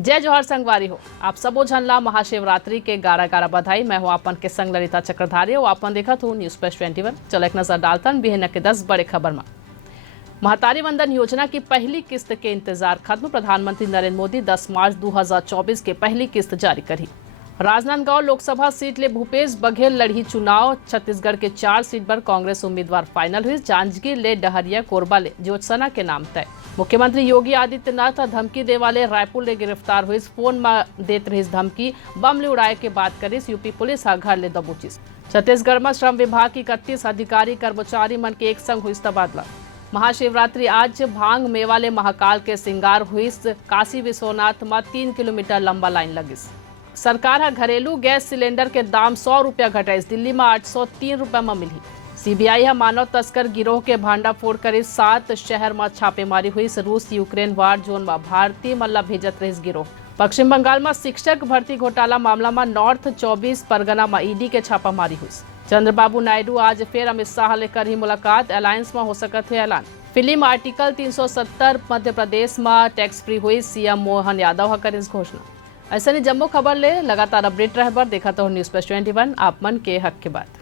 जय जोहर संगवारी हो। आप सबो झन ला महाशिवरात्रि के गारा गारा बधाई। मैं हूँ अपन के संग ललिता चक्रधारी और अपन देखत हूँ न्यूज प्लस 21। चलो एक नजर डालतन बिहन के 10 बड़े खबर में। महतारी वंदन योजना की पहली किस्त के इंतजार खत्म। प्रधानमंत्री नरेंद्र मोदी 10 मार्च 2024 के पहली किस्त जारी करी। राजनांदगांव लोकसभा सीट ले भूपेश बघेल लड़ी चुनाव। छत्तीसगढ़ के 4 सीट पर कांग्रेस उम्मीदवार फाइनल हुई। जांजगीर ले डहरिया कोरबा ले ज्योत्सना के नाम तय। मुख्यमंत्री योगी आदित्यनाथ धमकी दे वाले रायपुर ले गिरफ्तार हुई। फोन में देत रही धमकी, बम ले उड़ाए के बात करिस। यूपी पुलिस घर ले दबोचिस। छत्तीसगढ़ में श्रम विभाग की 31 अधिकारी कर्मचारी मन के एक संग हुई तबादला। महाशिवरात्रि आज भांग मेवा ले महाकाल के सिंगार हुई। काशी विश्वनाथ में 3 किलोमीटर लंबा लाइन लगिस। सरकार घरेलू गैस सिलेंडर के दाम 100 रुपया घटाइस। दिल्ली में 803 रुपया में मिली। सीबीआई मानव तस्कर गिरोह के भांडाफोड़ करी। 7 शहर में छापेमारी हुई। रूस यूक्रेन वार जोन में भारतीय मल्ला भेजत रही गिरोह। पश्चिम बंगाल में शिक्षक भर्ती घोटाला मामला में नॉर्थ 24 परगना में ईडी के छापामारी हुई। चंद्रबाबू नायडू आज फिर अमित शाह लेकर ही मुलाकात। अलायंस में हो सकत है ऐलान। फिल्म आर्टिकल 370 मध्य प्रदेश में टैक्स फ्री हुई। सीएम मोहन यादव करी घोषणा। ऐसा नहीं जम्मू खबर ले लगातार अपडेट रह बर देखा तो न्यूज प्लस 21 आप मन के हक के बात।